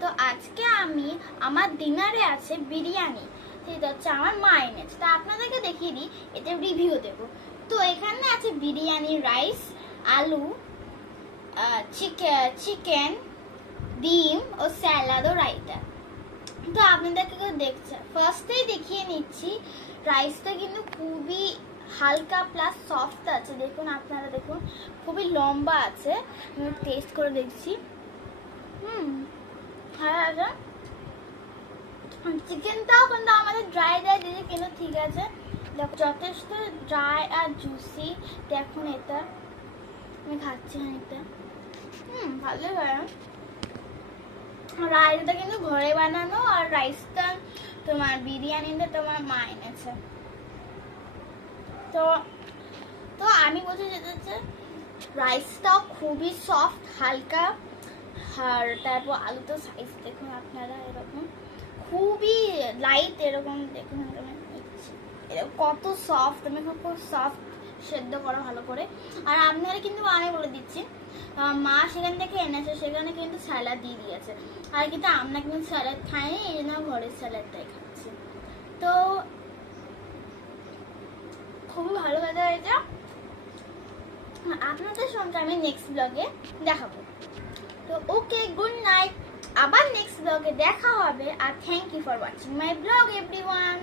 তো আজকে আমি আমার ডিনারে আছে বিরিয়ানি, সেটা হচ্ছে আমার মা এনেছে। তো আপনাদেরকে দেখিয়ে দিই, এটা রিভিউ দেবো। তো এখানে আছে বিরিয়ানি, রাইস, আলু, চিকেন, ডিম ও স্যালাড ও রায়তা। তো আপনাদেরকে দেখছে ফার্স্টেই দেখিয়ে নিচ্ছি, রাইসটা কিন্তু খুবই হালকা প্লাস সফট আছে। দেখুন, আপনারা দেখুন, খুবই লম্বা আছে। আমি টেস্ট করে দেখছি। হ্যাঁ আছে। চিকেনটাও কিন্তু আমাদের ড্রাই দিয়েছে, কিন্তু ঠিক আছে, যথেষ্ট ড্রাই আর জুসি। দেখুন এটা আমি খাচ্ছি খানিকটা। ভালোই হয়। রাইসটা কিন্তু ঘরে বানানো, আর রাইসটা তোমার বিরিয়ানিটা তোমার মা এনেছে। তো তো আমি বলতে যেতে হচ্ছে, রাইসটাও খুবই সফট হালকা, আর তারপর আলুটা সাইজ দেখুন আপনারা, এরকম খুবই লাইট, এরকম দেখুন এরকম কত সফট। আমি খুব সফট সেদ্ধ করা ভালো করে। আর আপনারা কিন্তু আমি বলে দিচ্ছি, মা সেখান থেকে এনেছে, সেখানে কিন্তু স্যালাড দিয়ে দিয়েছে। আর কিন্তু আমরা কিন্তু স্যালাড খাইনি, এই জন্য ঘরের স্যালাডটাই খাচ্ছি। তো খুবই ভালো কথা হয়েছে। আপনাদের সঙ্গে আমি নেক্সট ব্লগে দেখাবো। তো ওকে, গুড নাইট, আবার নেক্সট ব্লগে দেখা হবে। আর thank you for watching my blog everyone.